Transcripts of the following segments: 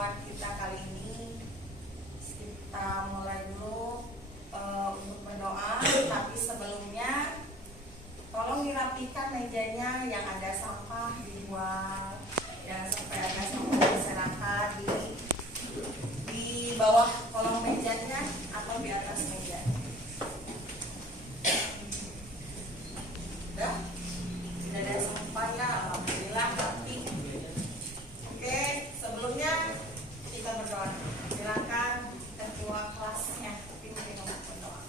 pertemuan kita kali ini kita mulai dulu untuk berdoa. Tapi sebelumnya tolong dirapikan mejanya, yang ada sampah dibuang, jangan sampai ada sampah berserakan di bawah kolong mejanya atau di atas meja. Udah? Tidak ada sampah ya, alhamdulillah rapi. Oke, sebelumnya kita berdoa. Silakan ketua kelasnya pimpin untuk berdoa.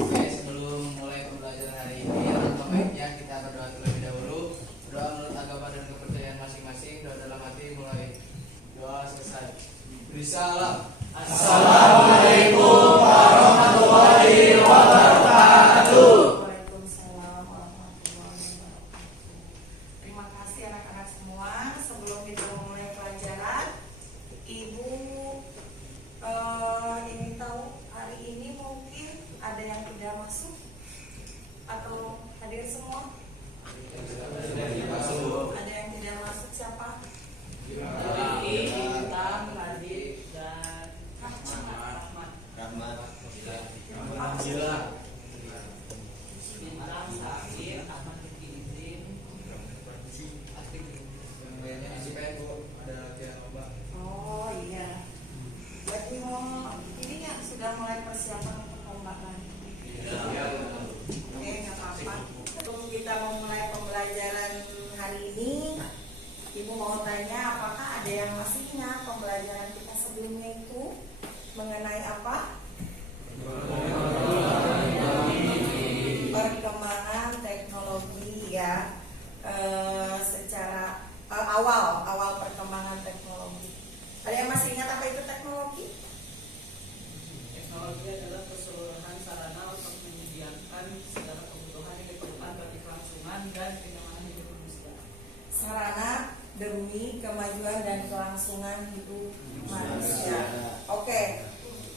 Oke, sebelum mulai pembelajaran hari ini, alangkah baiknya kita berdoa terlebih dahulu. Doa menurut agama dan kepercayaan masing-masing. Doa dalam hati mulai. Doa selesai. Beri salam. Assalamualaikum warahmatullahi wabarakatuh. Waalaikumsalam warahmatullahi wabarakatuh. Terima kasih anak-anak semua. Sebelum kita memulai pelajaran, Ibu ingin tahu hari ini mungkin ada yang tidak masuk atau hadir semua? Ada yang tidak masuk siapa? Oh iya. Berarti ini ya sudah mulai persiapan untuk pembahasan. Oke, nggak apa-apa. Sebelum kita memulai pembelajaran hari ini, Ibu mau tanya, apakah ada yang masih ingat pembelajaran kita sebelumnya itu mengenai apa? Perkembangan teknologi ya. Secara awal perkembangan teknologi. Ada yang masih ingat apa itu teknologi? Teknologi adalah keseluruhan sarana untuk menyediakan segala kebutuhan yang diperlukan bagi kelangsungan dan kenyamanan hidup manusia. Sarana demi kemajuan dan kelangsungan hidup manusia. Oke,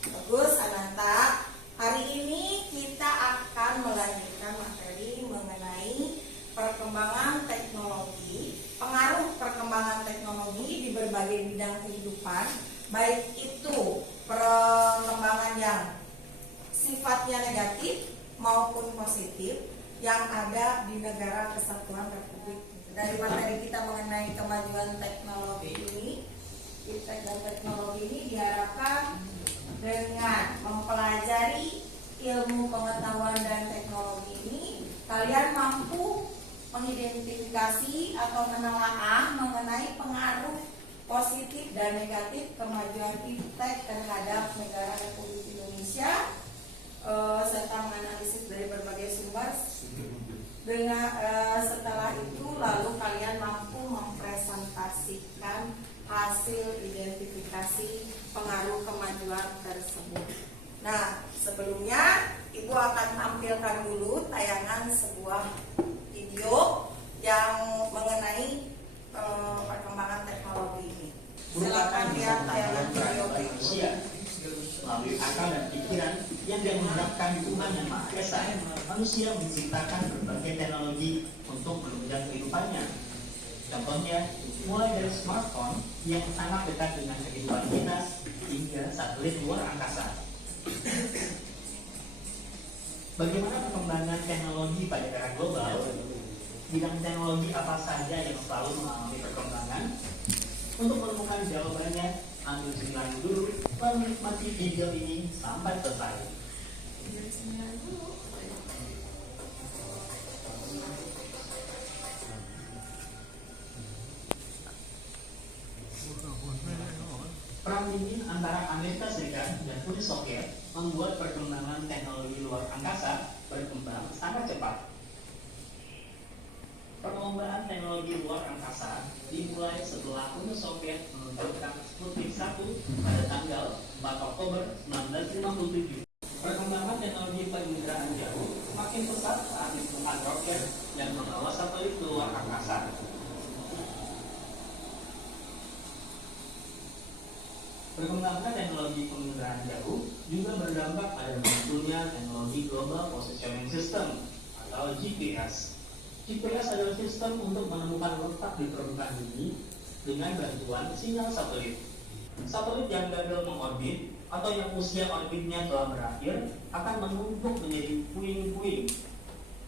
bagus Ananta. Hari ini kita akan melanjutkan materi mengenai perkembangan teknologi, pengaruh perkembangan teknologi di berbagai bidang kehidupan, baik itu perkembangan yang sifatnya negatif maupun positif yang ada di negara kesatuan Republik. Dari materi kita mengenai kemajuan teknologi ini, teknologi ini diharapkan dengan mempelajari ilmu pengetahuan dan teknologi ini, kalian mampu mengidentifikasi atau menelaah mengenai pengaruh positif dan negatif kemajuan iptek terhadap negara Republik Indonesia, serta menganalisis dari berbagai sumber. Dengan setelah itu lalu kalian mampu mempresentasikan hasil identifikasi pengaruh kemajuan tersebut. Nah, sebelumnya Ibu akan tampilkan dulu tayangan sebuah video yang mengenai perkembangan teknologi ini. Silakan lihat tayangan video manusia melalui akal dan pikiran yang dimudahkan Tuhan yang Maha Esa. Manusia menciptakan berbagai teknologi untuk menunjang kehidupannya. Contohnya, mulai dari smartphone yang sangat dekat dengan kehidupan kita hingga satelit luar angkasa. Bagaimana perkembangan teknologi pada era global? Bidang teknologi apa saja yang selalu mengalami perkembangan? Untuk menemukan jawabannya, ambil sembilan dulu, lalu nikmati video ini sampai selesai. Perang dingin antara Amerika Serikat dan Uni Soviet membuat perkembangan teknologi luar angkasa berkembang sangat cepat. Perlombaan teknologi luar angkasa dimulai setelah Uni Soviet meluncurkan Sputnik 1 pada tanggal 4 Oktober 1957. Perkembangan teknologi penginderaan jauh makin pesat saat ditemukan roket yang membawa satelit ke luar angkasa. Perkembangan teknologi penginderaan jauh juga berdampak pada munculnya teknologi Global Positioning System atau GPS. GPS adalah sistem untuk menemukan letak di permukaan bumi dengan bantuan sinyal satelit. Satelit yang gagal mengorbit atau yang usia orbitnya telah berakhir akan menumpuk menjadi puing-puing.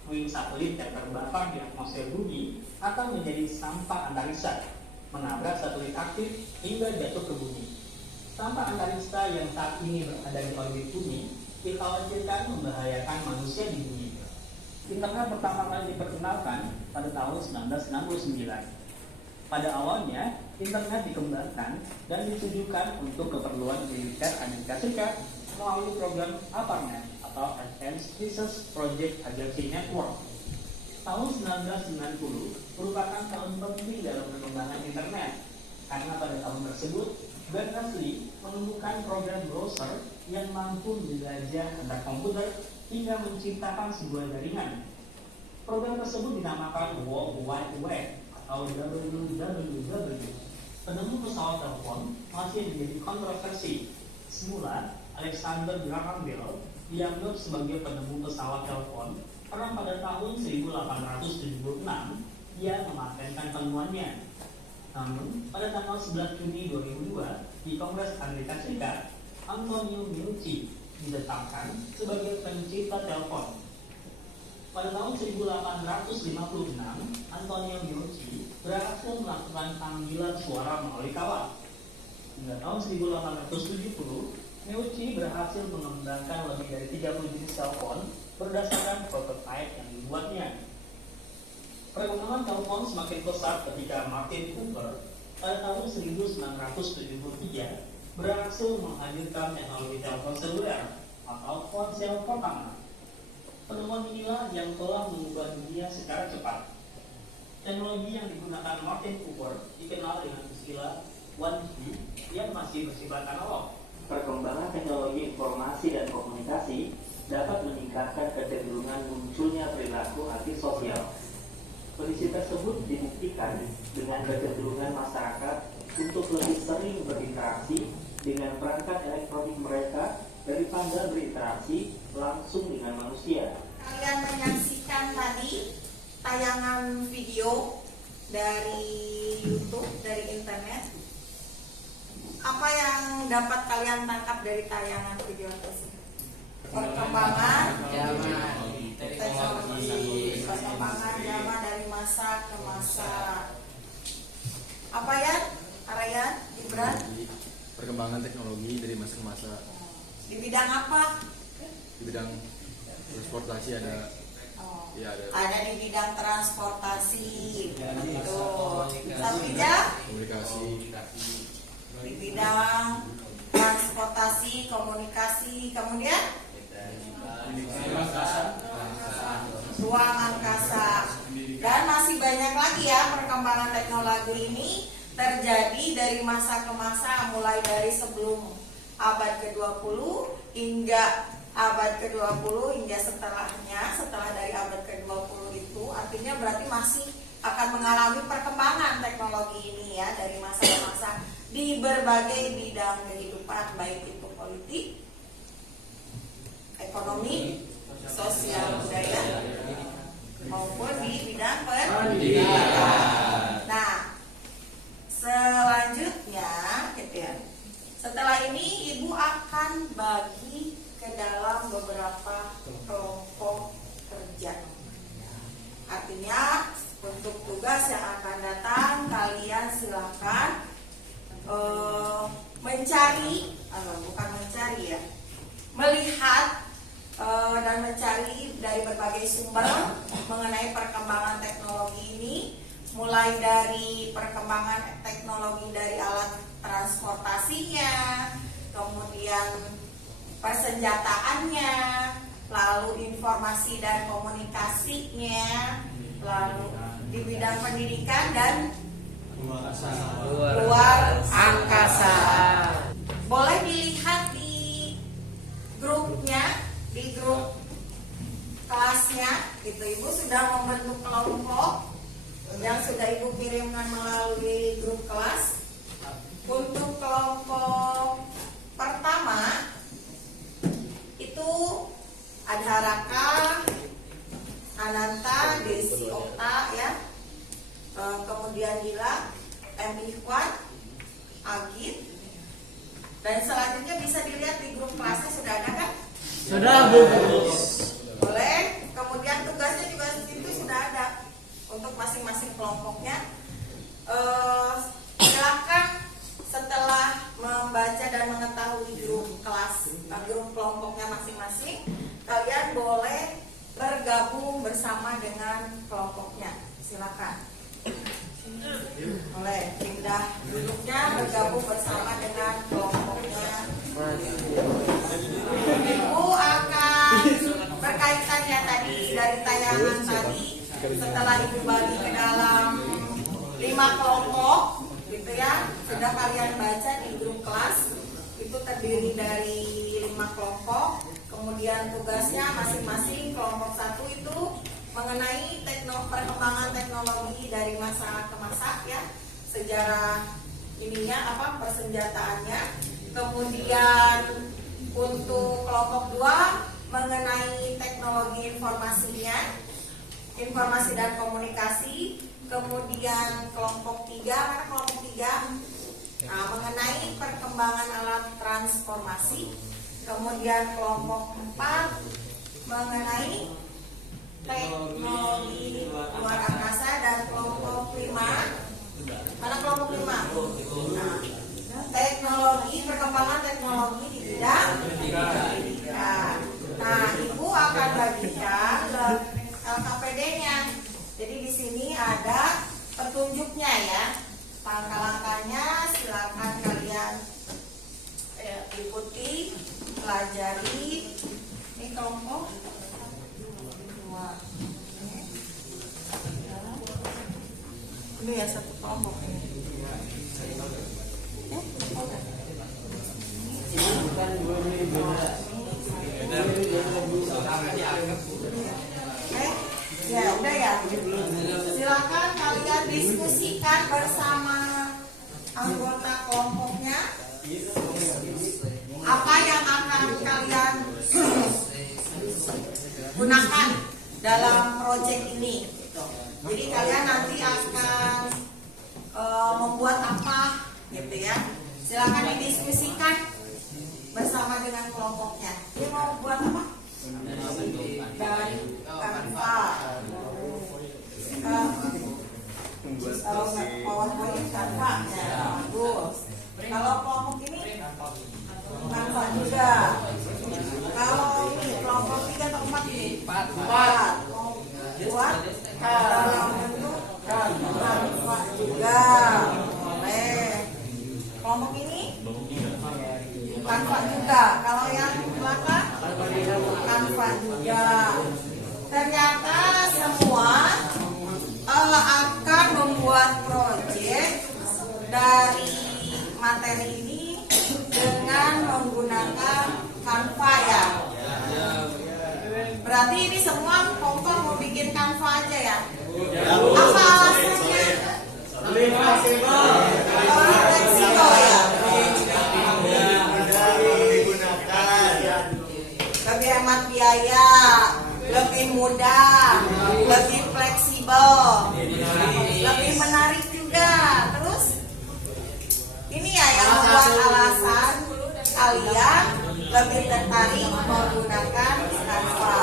Puing satelit yang terbakar di atmosfer bumi akan menjadi sampah antariksa, menabrak satelit aktif hingga jatuh ke bumi. Sampah antariksa yang saat ini berada di orbit bumi dikhawatirkan membahayakan manusia di bumi. Internet pertama kali diperkenalkan pada tahun 1969. Pada awalnya, internet dikembangkan dan ditujukan untuk keperluan militer Amerika Serikat melalui program ARPANET atau Advanced Research Project Agency Network. Tahun 1990 merupakan tahun penting dalam perkembangan internet, karena pada tahun tersebut Berners-Lee menemukan program browser yang mampu menjelajah antar komputer hingga menciptakan sebuah jaringan. Program tersebut dinamakan World Wide Web atau WWW. Penemu pesawat telepon masih menjadi kontroversi. Semula, Alexander Graham Bell dianggap sebagai penemu pesawat telepon karena pada tahun 1876 ia mematenkan penemuannya. Namun, pada tanggal 11 Juni 2002 di Kongres Amerika Serikat, Antonio Meucci ditetapkan sebagai pencipta telepon. Pada tahun 1856, Antonio Meucci berhasil melakukan panggilan suara melalui kawat. Hingga tahun 1870, Meucci berhasil mengembangkan lebih dari 30 jenis telepon berdasarkan prototipe yang dibuatnya. Perkembangan telepon semakin pesat ketika Martin Cooper pada tahun 1973 berhasil menghadirkan teknologi telepon seluler atau ponsel pertama. Penemuan inilah yang telah mengubah dunia secara cepat. Teknologi yang digunakan Martin Cooper dikenal dengan istilah 1G yang masih bersifat analog. Perkembangan teknologi informasi dan komunikasi dapat meningkatkan kecenderungan munculnya perilaku antisosial. Kondisi tersebut dibuktikan dengan kecenderungan masyarakat untuk lebih sering berinteraksi dengan perangkat elektronik mereka daripada berinteraksi langsung dengan manusia. Kalian menyaksikan tadi tayangan video dari YouTube, dari internet. Apa yang dapat kalian tangkap dari tayangan video tersebut? Perkembangan teknologi, perkembangan zaman dari masa ke masa. Apa ya, Aryan, Gibran? Perkembangan teknologi dari masa ke masa. Di bidang apa? Di bidang transportasi ada. Oh, Ya, ada ada di bidang transportasi. Betul. Sapinya komunikasi. di bidang transportasi, komunikasi, kemudian ruang angkasa, dan masih banyak lagi ya. Perkembangan teknologi ini terjadi dari masa ke masa, mulai dari sebelum abad ke-20 hingga abad ke-20 hingga setelahnya. Setelah dari abad ke-20 itu artinya berarti masih akan mengalami perkembangan teknologi ini ya, dari masa ke masa di berbagai bidang kehidupan, baik itu politik, ekonomi, sosial, budaya, maupun di bidang pendidikan. Nah, selanjutnya gitu ya. Setelah ini Ibu akan bagi ke dalam beberapa kelompok kerja. Artinya untuk tugas yang akan datang kalian silakan melihat dan mencari dari berbagai sumber mengenai perkembangan teknologi ini, mulai dari perkembangan teknologi dari alat transportasinya, kemudian persenjataannya, lalu informasi dan komunikasinya, lalu di bidang pendidikan dan luar angkasa. Boleh dilihat di grupnya, di grup kelasnya gitu. Ibu sudah membentuk kelompok yang sudah Ibu kirimkan melalui grup kelas. Untuk kelompok pertama itu ada Raka, Ananta, Desi, Okta ya, kemudian Gila, M. Ikhwan, Agit, Dan selanjutnya bisa dilihat di grup kelasnya sudah ada kan? Sudah, Bu. Boleh. Kemudian tugasnya juga itu sudah ada untuk masing-masing kelompoknya. Silakan setelah membaca dan mengetahui grup kelas, grup kelompoknya masing-masing, kalian boleh bergabung bersama dengan kelompoknya. Silakan. Boleh pindah duduknya, bergabung bersama dengan kelompoknya. Ibu akan berkaitan ya tadi dari tayangan tadi. Setelah ibu bagi ke dalam 5 kelompok, gitu ya, sudah kalian baca di grup kelas. Itu terdiri dari 5 kelompok. Kemudian tugasnya masing-masing kelompok 1 itu mengenai perkembangan teknologi dari masa ke masa ya, sejarah ininya persenjataannya. Kemudian untuk kelompok 2 mengenai teknologi informasi dan komunikasi. Kemudian kelompok 3 mengenai perkembangan alat transformasi. Kemudian kelompok 4 mengenai teknologi luar angkasa, dan kelompok 5 mana kelompok 5? Perkembangan teknologi di bidang pendidikan. Nah, ibu akan bagikan LKPD-nya. Jadi di sini ada petunjuknya ya, langkah-langkahnya. Silakan kalian ikuti, pelajari. Ini kelompok 2. Ini ya satu kelompok ini. Ya udah ya. Silakan kalian diskusikan bersama anggota kelompoknya. Apa yang akan kalian gunakan dalam proyek ini? Jadi kalian nanti akan membuat apa, gitu ya? Silakan didiskusikan bersama dengan kelompoknya. Dia mau buat apa? Dari Canva. Kalau PowerPoint Canva, ya bagus. Kalau kelompok ini Canva juga. Kalau ini kelompok 3 atau 4 ini? 4. Buat dalam bentuk Canva juga. Boleh. Kelompok ini Canva juga. Kalau yang belakang Canva juga. Ternyata semua akan membuat proyek dari materi ini dengan menggunakan Canva ya. Berarti ini semua kelompok mau bikin Canva aja ya. Apa alasannya? Lebih fleksibel. Fleksibel ya. Lebih hemat biaya, lebih mudah, lebih fleksibel, lebih menarik juga. Terus ini ya yang membuat alasan kalian lebih tertarik menggunakan Canva.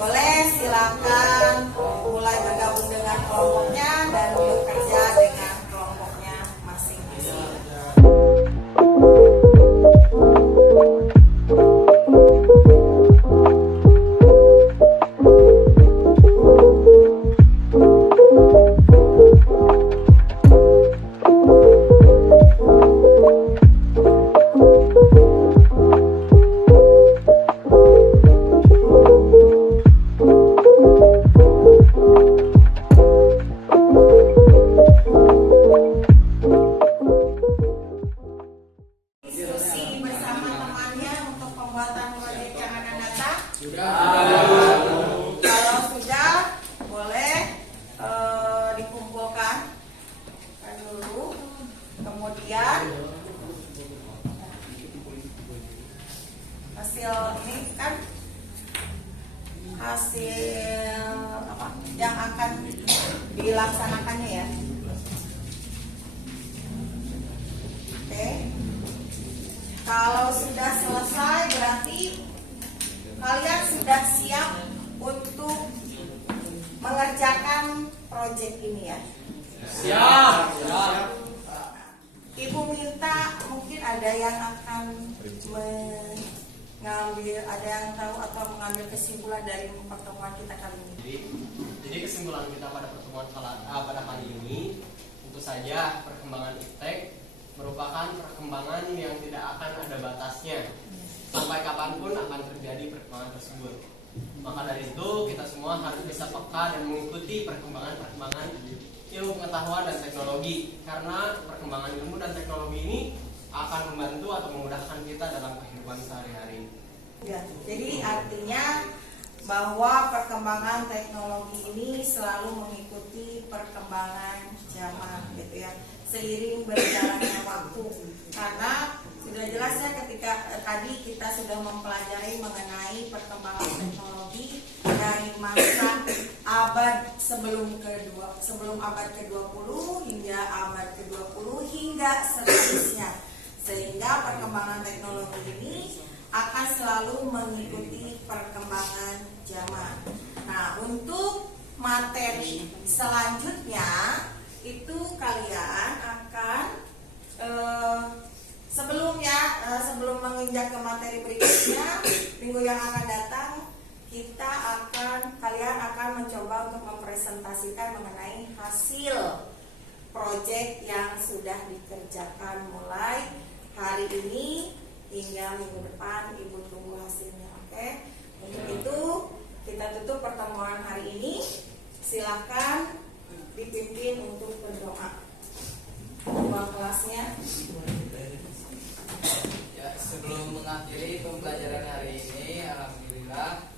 Boleh silakan mulai bergabung dengan kelompoknya dan bekerja dengan kelompoknya masing-masing. Kalau sudah, boleh dikumpulkan dulu. Kemudian hasil ini kan hasil apa yang akan dilaksanakannya ya. Oke. Kalau sudah selesai berarti kalian sudah siap untuk mengerjakan proyek ini ya. Siap. Ibu minta mungkin ada yang akan mengambil, ada yang tahu atau mengambil kesimpulan dari pertemuan kita kali ini. Jadi kesimpulan kita pada pertemuan pada kali ini, tentu saja perkembangan iptek merupakan perkembangan yang tidak akan ada batasnya. Sampai kapanpun akan terjadi perkembangan tersebut. Maka dari itu kita semua harus bisa peka dan mengikuti perkembangan ilmu pengetahuan dan teknologi, karena perkembangan ilmu dan teknologi ini akan membantu atau memudahkan kita dalam kehidupan sehari-hari. Ya, jadi artinya bahwa perkembangan teknologi ini selalu mengikuti perkembangan zaman gitu ya, seiring berjalannya waktu. Karena sudah jelas ya ketika tadi kita sudah mempelajari mengenai perkembangan teknologi dari masa abad sebelum abad ke-20 hingga abad ke-20 hingga seterusnya. Sehingga perkembangan teknologi ini akan selalu mengikuti perkembangan zaman. Nah, untuk materi selanjutnya itu kalian akan sebelum menginjak ke materi berikutnya, minggu yang akan datang kalian akan mencoba untuk mempresentasikan mengenai hasil proyek yang sudah dikerjakan mulai hari ini hingga minggu depan. Ibu tunggu hasilnya, oke? Untuk itu kita tutup pertemuan hari ini. Silahkan dipimpin untuk berdoa. Ketua kelasnya. Ya, sebelum mengakhiri pembelajaran hari ini, alhamdulillah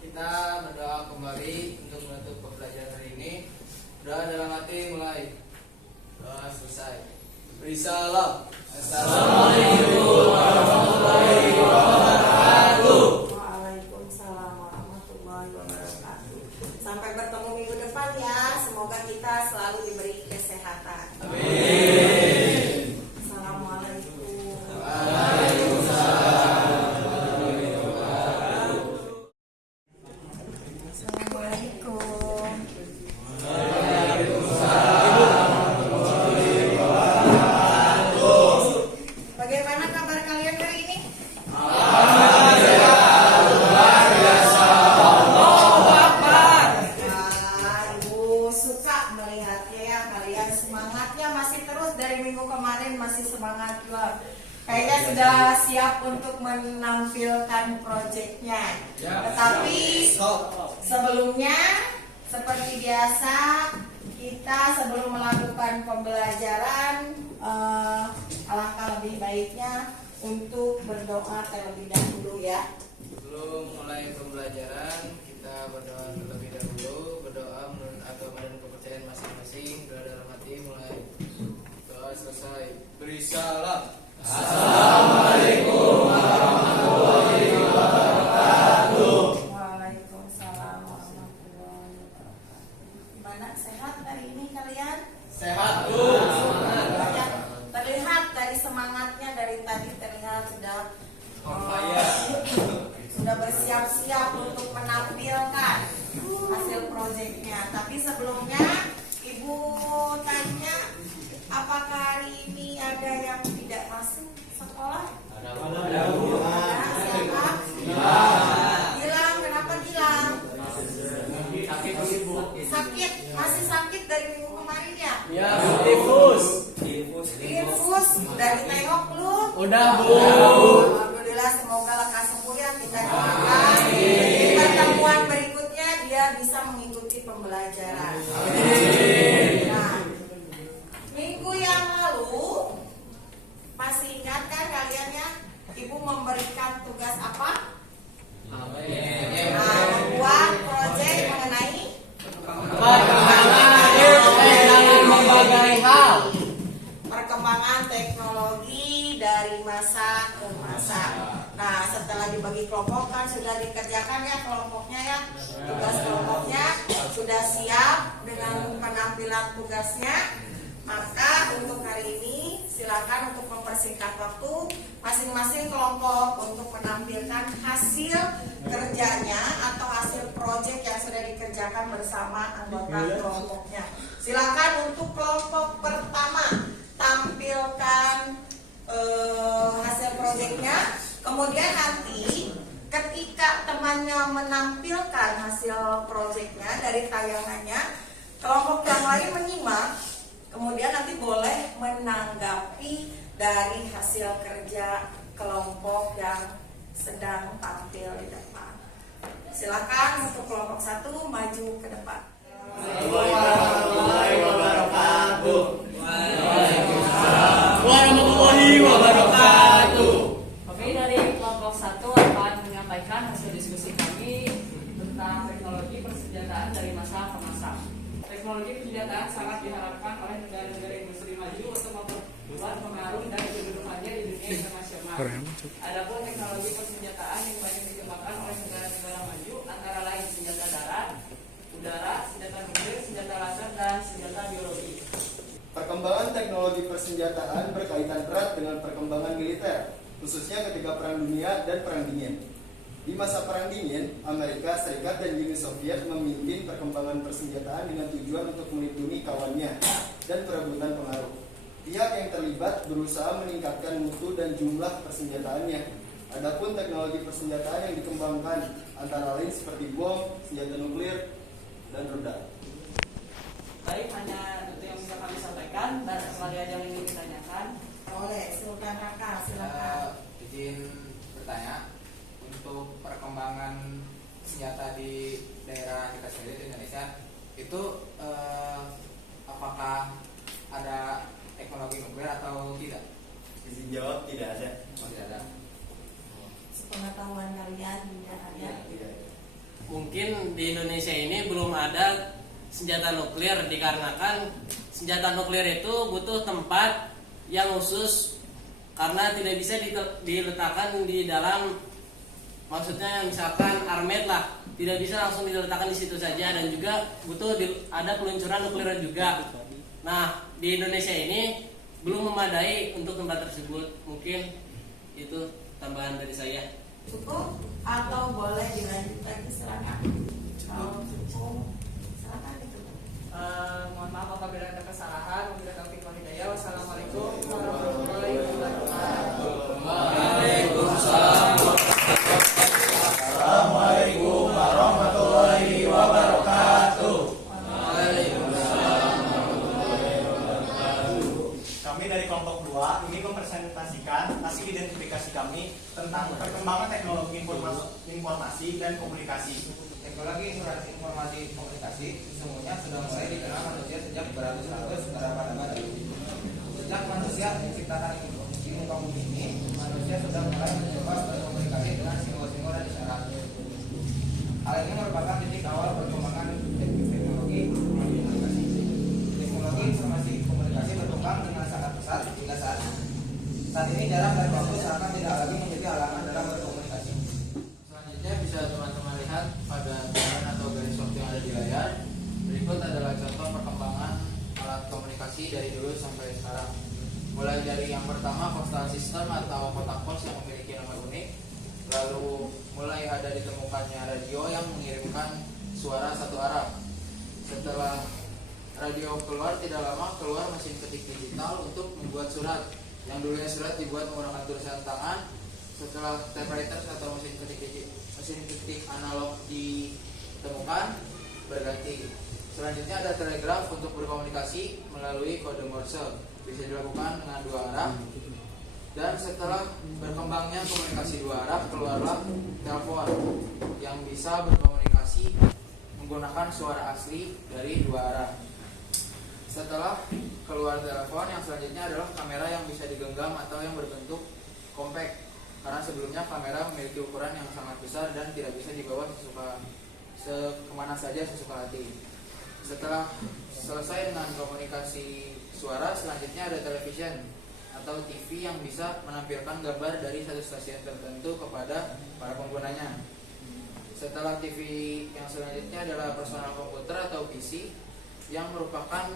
kita berdoa kembali untuk menutup pembelajaran hari ini. Doa dalam hati mulai. Doa selesai. Beri salam. Assalamualaikum warahmatullahi wabarakatuh. Waalaikumsalam warahmatullahi wabarakatuh. Sampai bertemu minggu depan ya. Semoga kita selalu diberi kesehatan. Amin. Assalamualaikum. Assalamualaikum. Bagaimana kabar kalian hari ini? Ibu suka melihatnya ya, kalian semangatnya masih terus dari minggu kemarin, masih semangat juga. Kayaknya sudah siap untuk menampilkan proyeknya. Tetapi sebelumnya, seperti biasa, kita sebelum melakukan pembelajaran, alangkah lebih baiknya untuk berdoa terlebih dahulu ya. Sebelum mulai pembelajaran, kita berdoa terlebih dahulu. Berdoa menurut agama dan kepercayaan masing-masing. Doa dalam hati mulai. Doa selesai. Beri salam. Assalamualaikum warahmatullahi wabarakatuh. Waalaikumsalam warahmatullahi wabarakatuh. Gimana, sehat hari ini kalian? Sehat, Bu. Ya, terlihat dari semangatnya, dari tadi terlihat sudah sudah bersiap-siap untuk menampilkan hasil proyeknya. Tapi sebelumnya Ibu tanya, apakah hari ini ada yang tidak masuk sekolah? Ada. Siapa? Gilang, kenapa Gilang? Sakit, masih sakit dari minggu kemarin ya? Ya, tifus. Infus, udah ditengok belum? Udah, Bu. Alhamdulillah, semoga lekas sembuh ya, kita doakan. Di pertemuan berikutnya dia bisa mengikuti pembelajaran. Nah, minggu yang lalu masih ingat kan kalian ya, Ibu memberikan tugas apa? Membuat proyek mengenai perkembangan teknologi dari masa ke masa. Nah, setelah dibagi kelompok kan sudah dikerjakan ya kelompoknya ya. Tugas kelompoknya sudah siap dengan penampilan tugasnya. Maka untuk hari ini silakan untuk mempersingkat waktu masing-masing kelompok untuk menampilkan hasil kerjanya atau hasil proyek yang sudah dikerjakan bersama anggota kelompoknya. Silakan untuk kelompok pertama tampilkan hasil proyeknya. Kemudian nanti ketika temannya menampilkan hasil proyeknya dari tayangannya, kelompok yang lain menyimak, kemudian nanti boleh menanggapi dari hasil kerja kelompok yang sedang tampil di depan. Silakan untuk kelompok 1 maju ke depan. Warahmatullahi wabarakatuh. Warahmatullahi wabarakatuh. Oke, dari kelompok 1 akan menyampaikan hasil diskusi kami tentang teknologi persenjataan dari masa ke masa. Teknologi persenjataan sangat diharapkan oleh negara-negara industri maju untuk memperluas pengaruh dan kedudukannya di dunia internasional. Adapun teknologi persenjataan yang banyak dikembangkan oleh negara-negara maju antara lain senjata darat, udara, senjata nuklir, senjata laser, dan senjata biologi. Perkembangan teknologi persenjataan berkaitan erat dengan perkembangan militer, khususnya ketika Perang Dunia dan Perang Dingin. Di masa Perang Dingin, Amerika Serikat dan Uni Soviet memimpin perkembangan persenjataan dengan tujuan untuk melindungi kawannya dan perebutan pengaruh. Pihak yang terlibat berusaha meningkatkan mutu dan jumlah persenjataannya. Adapun teknologi persenjataan yang dikembangkan antara lain seperti bom, senjata nuklir, dan rudal. Baik, hanya itu yang bisa kami sampaikan dan kembali ada yang ingin ditanyakan. Boleh, silakan Raka, silakan. Izin bertanya, untuk perkembangan senjata di daerah kita sendiri di Indonesia itu apakah ada teknologi nuklir atau tidak? Izin jawab, tidak ada. Oh, tidak ada. Sepengetahuan kalian tidak ada. Tidak ada. Mungkin di Indonesia ini belum ada senjata nuklir dikarenakan senjata nuklir itu butuh tempat yang khusus karena tidak bisa diletakkan di dalam, maksudnya misalkan armet lah, tidak bisa langsung diletakkan di situ saja dan juga butuh ada peluncuran nuklir juga. Nah, di Indonesia ini belum memadai untuk tempat tersebut. Mungkin itu tambahan dari saya. Cukup atau boleh dilanjut lagi, silakan. Kalau cukup, silakan ditutup. Mohon maaf apabila ada kesalahan. Wabillahi taufiq wal hidayah. Wassalamualaikum warahmatullahi wabarakatuh. Waalaikumsalam. Assalamualaikum warahmatullahi wabarakatuh. Kami dari kelompok 2 ingin mempresentasikan hasil identifikasi kami tentang perkembangan teknologi informasi dan komunikasi. Teknologi informasi komunikasi sesungguhnya sudah mulai dikenal manusia sejak beratus-ratus berabad-abad lalu. Sejak manusia menciptakan di muka bumi ini, manusia sudah mulai mencoba berkomunikasi dengan simbol-simbol dan isyarat. Hal ini merupakan titik awal perkembangan teknologi informasi komunikasi. Teknologi informasi komunikasi berkembang dengan sangat pesat hingga saat ini jarak dan waktu seakan tidak lagi menjadi halangan dalam berkomunikasi. Selanjutnya bisa teman-teman lihat pada gambaran atau garis waktu yang ada di layar. Berikut adalah contoh perkembangan alat komunikasi dari dulu sampai sekarang. Mulai dari yang pertama, postal system atau kotak pos yang memiliki nomor unik. Lalu mulai ada ditemukannya radio yang mengirimkan suara satu arah. Setelah radio keluar, tidak lama keluar mesin ketik digital untuk membuat surat. Yang dulunya surat dibuat menggunakan tulisan tangan. Setelah typewriter atau mesin ketik analog ditemukan, berganti. Selanjutnya ada telegraf untuk berkomunikasi melalui kode Morse, bisa dilakukan dengan dua arah. Dan setelah berkembangnya komunikasi dua arah, keluarlah telepon yang bisa berkomunikasi menggunakan suara asli dari dua arah. Setelah keluar telepon, yang selanjutnya adalah kamera yang bisa digenggam atau yang berbentuk compact. Karena sebelumnya kamera memiliki ukuran yang sangat besar dan tidak bisa dibawa kemana saja sesuka hati. Setelah selesai dengan komunikasi suara, selanjutnya ada television atau TV yang bisa menampilkan gambar dari satu stasiun tertentu kepada para penggunanya. Setelah TV, yang selanjutnya adalah personal komputer atau PC yang merupakan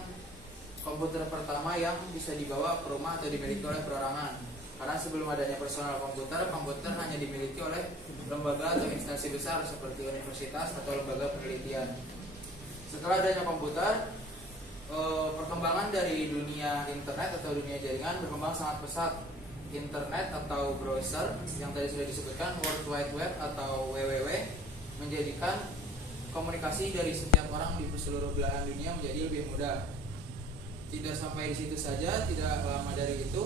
komputer pertama yang bisa dibawa ke rumah atau dimiliki oleh perorangan. Karena sebelum adanya personal komputer, komputer hanya dimiliki oleh lembaga atau instansi besar seperti universitas atau lembaga penelitian. Setelah adanya komputer, perkembangan dari dunia internet atau dunia jaringan berkembang sangat pesat. Internet atau browser yang tadi sudah disebutkan, World Wide Web atau WWW, menjadikan komunikasi dari setiap orang di seluruh belahan dunia menjadi lebih mudah. Tidak sampai di situ saja, tidak lama dari itu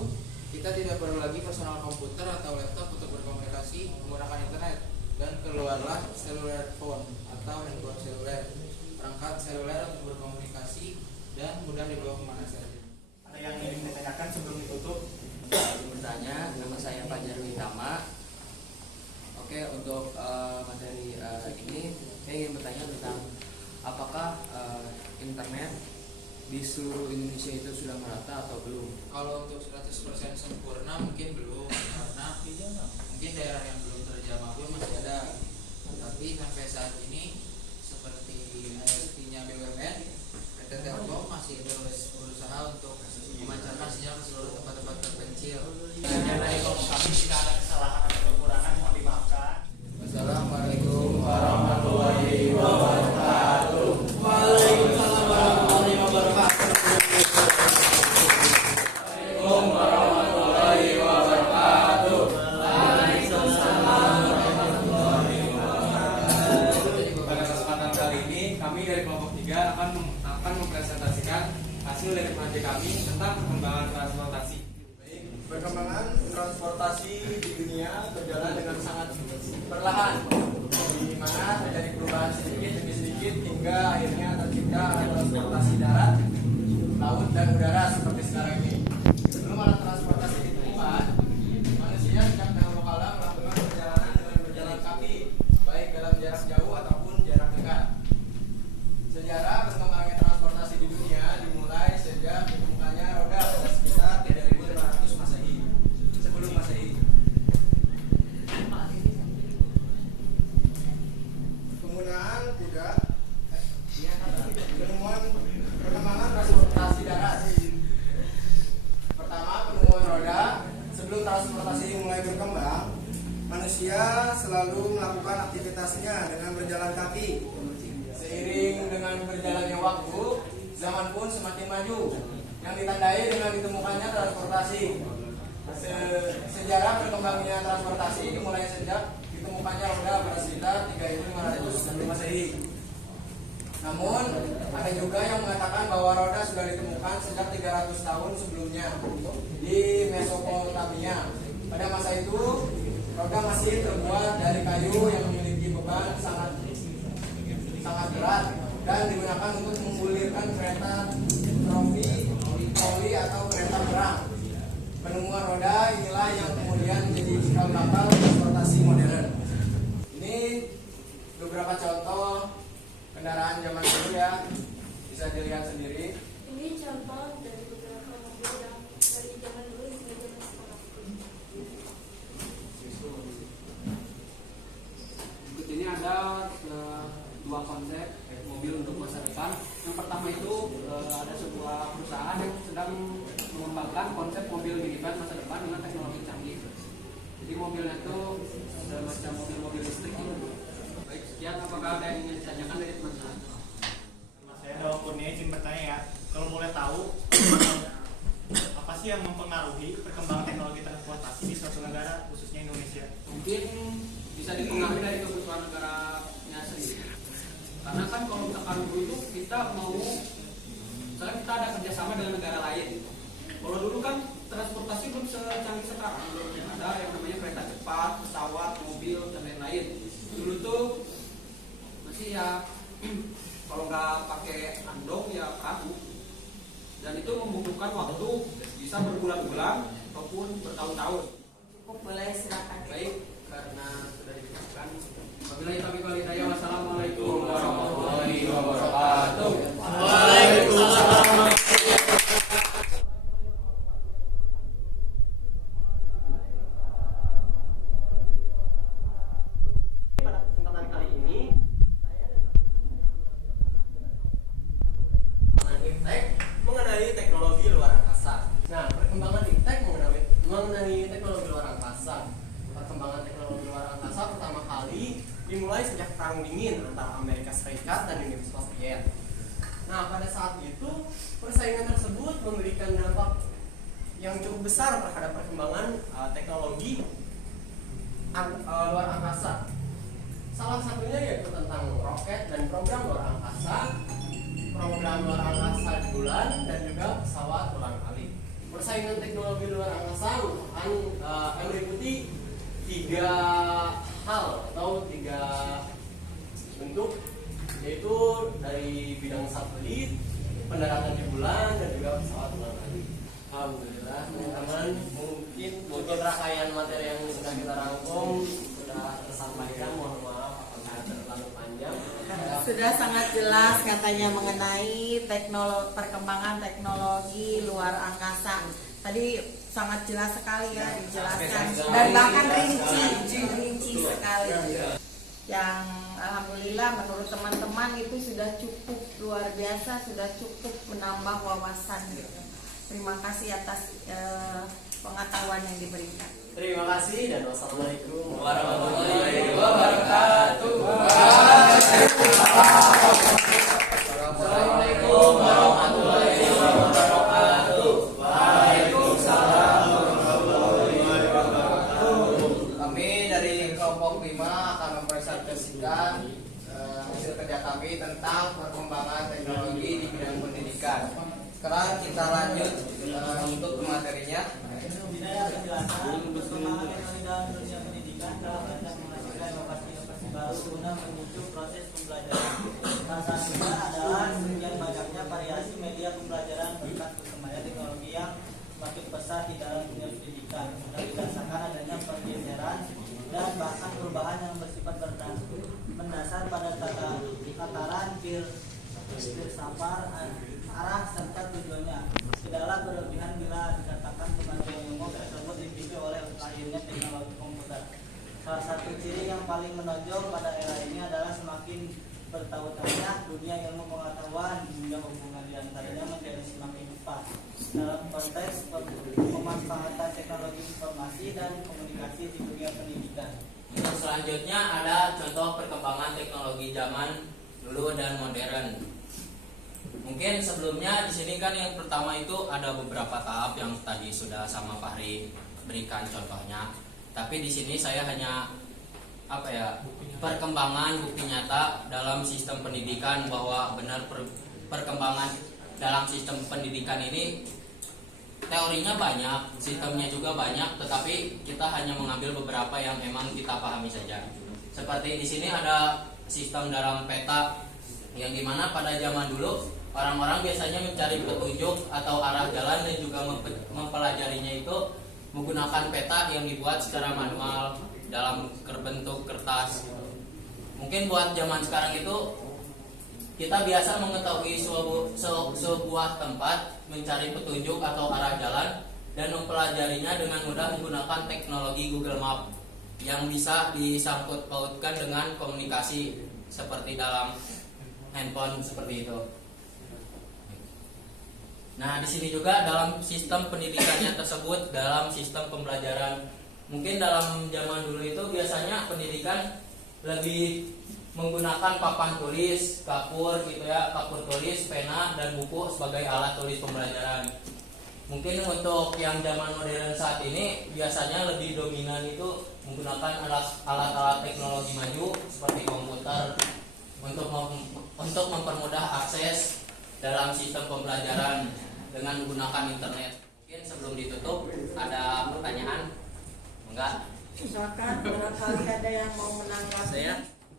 kita tidak perlu lagi personal komputer atau laptop untuk berkomunikasi menggunakan internet, dan keluarlah cellular phone atau handphone seluler, perangkat seluler untuk berkomunikasi dan mudah dibawa kemana saja. Ada yang ingin ditanyakan sebelum ditutup? Bertanya, nama saya Fajar Witama. Oke, untuk materi ini saya ingin bertanya tentang apakah internet di seluruh Indonesia itu sudah merata atau belum? Kalau untuk 100% sempurna mungkin belum, karena mungkin daerah yang belum terjamah pun masih ada. Tapi sampai saat ini seperti ISP-nya BUMN, PT Telkom masih terus berusaha untuk memancarkan sinyal ke seluruh tempat-tempat terpencil. Dari kami jika ada kesalahan atau kekurangan mohon dimaafkan. Wassalamualaikum warahmatullahi wabarakatuh. Waalaikumsalam warahmatullahi wabarakatuh. Warahmatullahi wabarakatuh. Pada kesempatan kali ini kami dari kelompok 3 akan mempresentasikan hasil dari proyek kami tentang perkembangan transportasi. Perkembangan transportasi di dunia berjalan dengan sangat perlahan, di mana terjadi perubahan sedikit demi sedikit hingga akhirnya tercipta transportasi darat, laut, dan udara seperti sekarang ini. Sebelum alat transportasi ditemukan, manusia sejak dahulu kala melakukan perjalanan dengan berjalan kaki, baik dalam jarak jauh ataupun jarak dekat. Sejarah berkembangnya transportasi di dunia dimulai sejak ditemukannya roda pada sekitar 3500 Masehi, sebelum Masehi. Penggunaan kuda, penemuan perkembangan transportasi darat. Pertama, penemuan roda. Sebelum transportasi mulai berkembang, manusia selalu melakukan aktivitasnya dengan berjalan kaki. Seiring dengan berjalannya waktu, zaman pun semakin maju, yang ditandai dengan ditemukannya transportasi. Sejarah berkembangnya transportasi dimulai sejak ditemukannya roda pada sekitar 3500 sebelum Masehi. Namun, ada juga yang mengatakan bahwa roda sudah ditemukan sejak 300 tahun sebelumnya di Mesopotamia. Pada masa itu, roda masih terbuat dari kayu yang memiliki beban sangat berat dan digunakan untuk menggulirkan kereta troli atau kereta perang. Penemuan roda inilah yang kemudian menjadi cikal bakal transportasi modern. Ini beberapa contoh kendaraan zaman dulu ya, bisa dilihat sendiri. Ini contoh dari beberapa mobil yang dari zaman dulu hingga zaman sekarang. Berikut ini ada dua konsep mobil untuk masa depan. Yang pertama itu ada sebuah perusahaan yang sedang mengembangkan konsep mobil minivan masa depan dengan teknologi canggih. Jadi mobilnya itu ada macam mobil listrik gitu. Baik, sekian. Apakah ada yang ingin ditanyakan dari teman-teman? Saya Dawa Kurnia izin bertanya ya, kalau boleh tahu apa sih yang mempengaruhi perkembangan teknologi transportasi di suatu negara, khususnya Indonesia? Mungkin bisa dipengaruhi dari kebutuhan negaranya sendiri. Karena kan kalau misalkan dulu itu kita mau, misalnya kita ada kerjasama dengan negara lain. Kalau dulu kan transportasi belum secanggih sekarang, belum ada yang namanya kereta cepat, pesawat, mobil dan lain-lain. Dulu tuh masih ya kalau nggak pakai andong ya perahu, dan itu membutuhkan waktu bisa berbulan-bulan ataupun bertahun-tahun. Cukup, boleh silakan. Baik, karena sudah dikatakan. Wabillahi taufiq wal hidayah. Wassalamualaikum warahmatullahi wabarakatuh. Waalaikumsalam. Pada kesempatan kali ini saya dan mengenai teknologi perkembangan teknologi luar angkasa pertama kali dimulai sejak Perang Dingin antara Amerika Serikat dan Uni Soviet. Nah, pada saat itu persaingan tersebut memberikan dampak yang cukup besar terhadap perkembangan teknologi luar angkasa. Salah satunya yaitu tentang roket dan program luar angkasa, program luar angkasa di bulan, dan juga pesawat ulang alik. Persaingan teknologi luar angkasa merupakan meliputi 3 hal atau 3 bentuk, yaitu dari bidang satelit, pendaratan di bulan, dan juga pesawat ulang alik. Alhamdulillah teman-teman, mungkin rangkaian materi yang sudah kita rangkum sudah tersampaikan. Mohon maaf apabila terlalu panjang. Sudah sangat jelas katanya mengenai perkembangan teknologi luar angkasa. Tadi sangat jelas sekali ya dijelaskan dan bahkan rinci sekali. Yang alhamdulillah menurut teman-teman itu sudah cukup luar biasa, sudah cukup menambah wawasan gitu. Terima kasih atas pengetahuan yang diberikan. Terima kasih dan wassalamualaikum Warahmatullahi wabarakatuh. Assalamualaikum warahmatullahi wabarakatuh. Waalaikumsalam warahmatullahi wabarakatuh. Kami dari kelompok 5 akan mempresentasikan hasil kerja kami tentang perkembangan teknologi di bidang pendidikan. Sekarang kita lanjut untuk materinya. Penjelasan perkembangan teknologi dalam dunia pendidikan dalam rangka menghasilkan inovasi-inovasi baru guna menuju proses pembelajaran. Salah satunya adalah sekian banyaknya variasi media pembelajaran berkat perkembangan teknologi yang semakin pesat di dalam dunia pendidikan, dan dirasakan adanya pergeseran dan bahkan perubahan yang bersifat mendasar pada tataran filsafat arah serta tujuannya. Tidaklah berlebihan bila dikatakan kemajuan ilmu tersebut dipicu oleh lahirnya teknologi komputer. Salah satu ciri yang paling menonjol pada era ini adalah semakin bertambahnya dunia ilmu pengetahuan hingga hubungan di antaranya menjadi semakin cepat dalam konteks pemanfaatan teknologi informasi dan komunikasi di dunia pendidikan. Untuk selanjutnya ada contoh perkembangan teknologi zaman dulu dan modern. Mungkin sebelumnya di sini kan yang pertama itu ada beberapa tahap yang tadi sudah sama Fahri berikan contohnya. Tapi di sini saya hanya perkembangan bukti nyata dalam sistem pendidikan, bahwa benar perkembangan dalam sistem pendidikan ini teorinya banyak, sistemnya juga banyak, tetapi kita hanya mengambil beberapa yang memang kita pahami saja. Seperti di sini ada sistem dalam peta, yang dimana pada zaman dulu orang-orang biasanya mencari petunjuk atau arah jalan dan juga mempelajarinya itu menggunakan peta yang dibuat secara manual dalam bentuk kertas. Mungkin buat zaman sekarang itu kita biasa mengetahui sebuah tempat, mencari petunjuk atau arah jalan dan mempelajarinya dengan mudah menggunakan teknologi Google Map yang bisa disangkut pautkan dengan komunikasi seperti dalam handphone seperti itu. Nah, di sini juga dalam sistem pendidikannya tersebut, dalam sistem pembelajaran, mungkin dalam zaman dulu itu biasanya pendidikan lebih menggunakan papan tulis, kapur gitu ya, kapur tulis, pena dan buku sebagai alat tulis pembelajaran. Mungkin untuk yang zaman modern saat ini biasanya lebih dominan itu menggunakan alat-alat teknologi maju seperti komputer untuk mempermudah akses dalam sistem pembelajaran dengan menggunakan internet. Mungkin sebelum ditutup ada pertanyaan? Enggak? Silakan, barangkali ada yang mau menanggapi.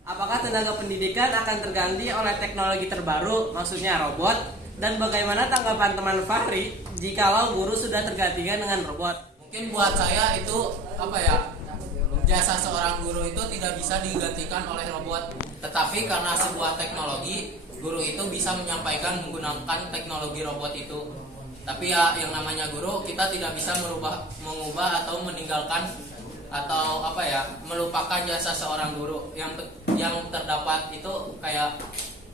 Apakah tenaga pendidikan akan terganti oleh teknologi terbaru, maksudnya robot? Dan bagaimana tanggapan teman Fahri jikalau guru sudah tergantikan dengan robot? Mungkin buat saya itu jasa seorang guru itu tidak bisa digantikan oleh robot. Tetapi karena sebuah teknologi, guru itu bisa menyampaikan menggunakan teknologi robot itu. Tapi ya yang namanya guru, kita tidak bisa mengubah atau meninggalkan atau melupakan jasa seorang guru. Yang terdapat itu kayak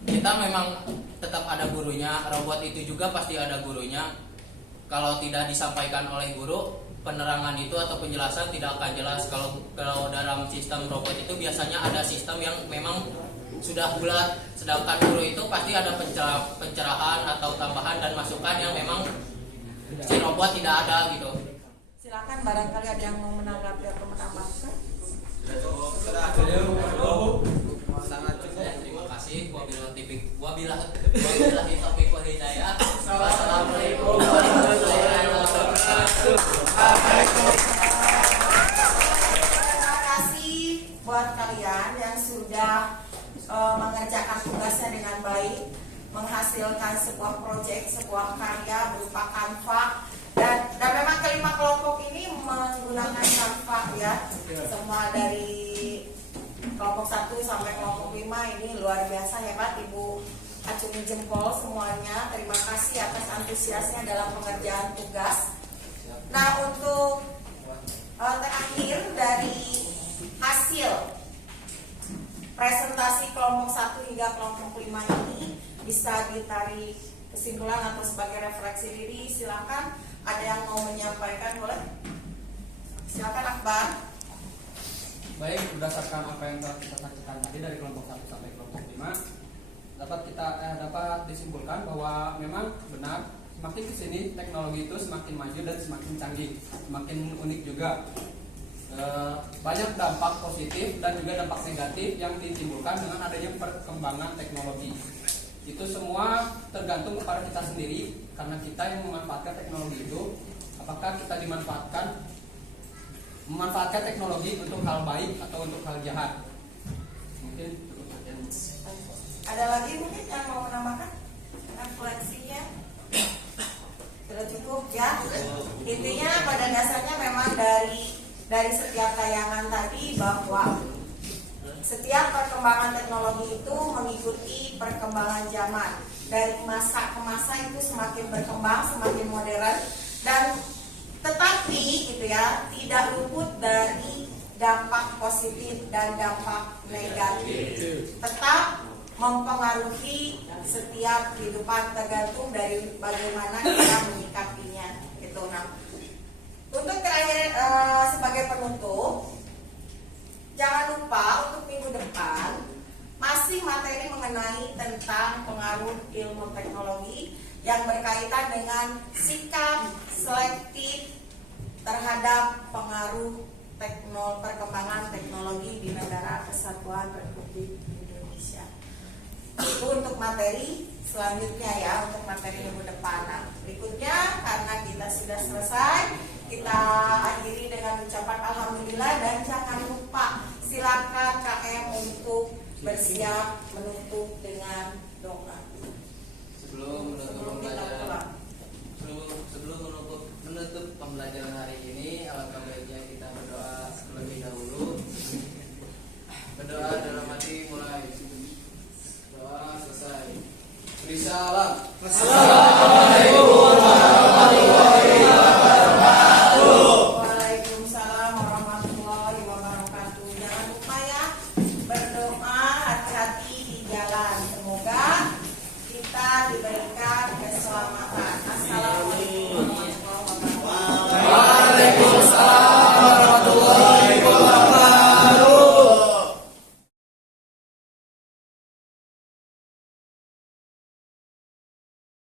kita memang tetap ada gurunya, robot itu juga pasti ada gurunya. Kalau tidak disampaikan oleh guru, penerangan itu atau penjelasan tidak akan jelas. Kalau dalam sistem robot itu biasanya ada sistem yang memang sudah bulat, sedangkan guru itu pasti ada pencerahan atau tambahan dan masukan yang memang si robot tidak ada gitu. Silakan, barangkali ada yang mau menanggapi atau menambahkan. Sangat cukup. Terima kasih. Wabillahi taufiq wal hidayah. Wassalamualaikum warahmatullahi wabarakatuh. Terima kasih buat kalian yang sudah mengerjakan tugasnya dengan baik, menghasilkan sebuah proyek, sebuah karya berupa Canva, dan memang kelima kelompok ini menggunakan Canva ya, semua dari kelompok 1 sampai kelompok 5 ini luar biasa hebat. Ibu acungi jempol semuanya. Terima kasih atas antusiasnya dalam pengerjaan tugas. Nah, untuk terakhir dari hasil presentasi kelompok 1 hingga kelompok 5 ini bisa ditarik kesimpulan atau sebagai refleksi diri. Silakan, ada yang mau menyampaikan, boleh? Silakan Akbar. Baik, berdasarkan apa yang telah kita saksikan tadi dari kelompok 1 sampai kelompok 5, dapat disimpulkan bahwa memang benar semakin kesini teknologi itu semakin maju dan semakin canggih, semakin unik juga. Banyak dampak positif dan juga dampak negatif yang ditimbulkan dengan adanya perkembangan teknologi. Itu semua tergantung kepada kita sendiri, karena kita yang memanfaatkan teknologi itu, apakah kita memanfaatkan teknologi untuk hal baik atau untuk hal jahat. Mungkin cukup saja. Ada lagi mungkin yang mau menambahkan refleksinya? Sudah cukup ya. Intinya pada dasarnya memang dari setiap tayangan tadi bahwa setiap perkembangan teknologi itu mengikuti perkembangan zaman. Dari masa ke masa itu semakin berkembang, semakin modern, dan tetapi gitu ya, tidak luput dari dampak positif dan dampak negatif. Tetap mempengaruhi setiap kehidupan tergantung dari bagaimana kita menyikapinya. Gitu. Nah, untuk terakhir sebagai penutup, jangan lupa untuk minggu depan masih materi mengenai tentang pengaruh ilmu teknologi yang berkaitan dengan sikap selektif terhadap pengaruh perkembangan teknologi di negara Kesatuan Republik Indonesia. Itu untuk materi selanjutnya ya, untuk materi minggu depan. Nah, berikutnya karena kita sudah selesai, kita akhiri dengan ucapan alhamdulillah, dan jangan lupa silakan KM untuk bersiap menutup dengan doa. Sebelum menutup pembelajaran hari ini, alangkah baiknya kita berdoa terlebih dahulu. Berdoa dalam hati mulai. Doa selesai. Beri salam.